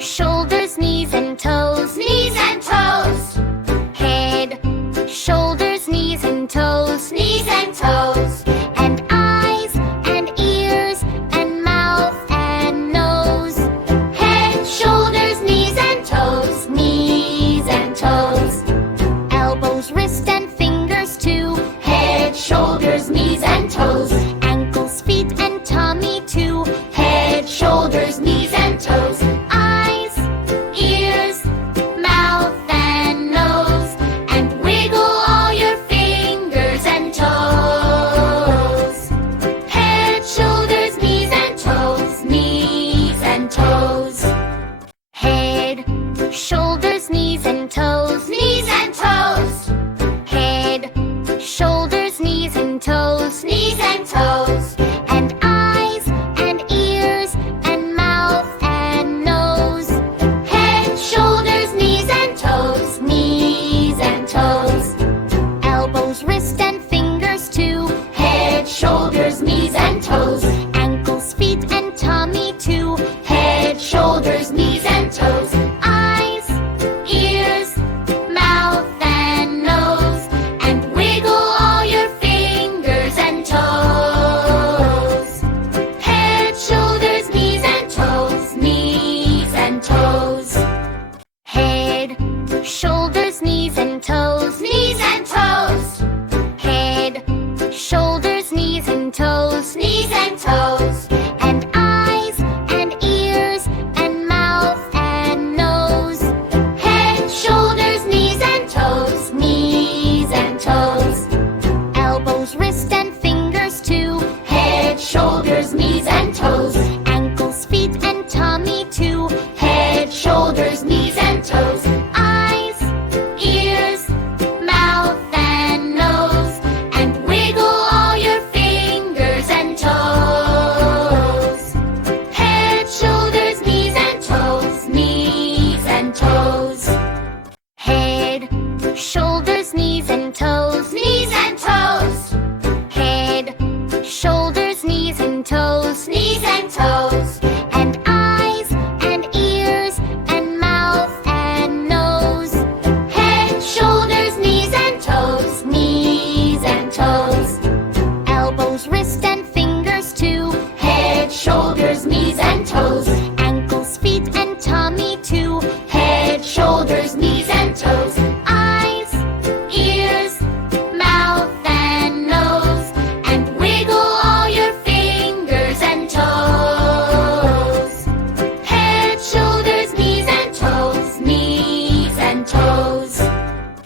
shoulders, knees and toes, knees and toes. Head, shoulders, knees and toes, knees and toes. And eyes and ears and mouth and nose. Head, shoulders, knees and toes, knees and toes. Elbows, wrist and fingers too. Head, shoulders, knees and toes. Ankles, feet and tummy too. Head, shoulders, knees and toes. Eyes, ears, mouth and nose. And wiggle all your fingers and toes. Head, shoulders, knees and toes, knees and toes. Head, shoulders, knees and toes, knees and toes. Head, shoulders, knees and toes, knees and toes. And eyes and ears and mouth and nose. Head, shoulders, knees and toes, knees and toes. Elbows, wrist and fingers too. Head, shoulders, knees and toes. Ankles, feet and tummy too. Head, shoulders, knees and toes. Eyes, ears, mouth and nose. And wiggle all your fingers and toes. Head, shoulders, knees and toes, knees and toes. Head, shoulders, knees and toes, knees and toes. Head, shoulders, knees and toes, knees and toes. And eyes and ears and mouth and nose. Head, shoulders, knees and toes, knees and toes. Elbows, wrist and fingers too. Head, shoulders, knees and toes. Ankles, feet and tummy too.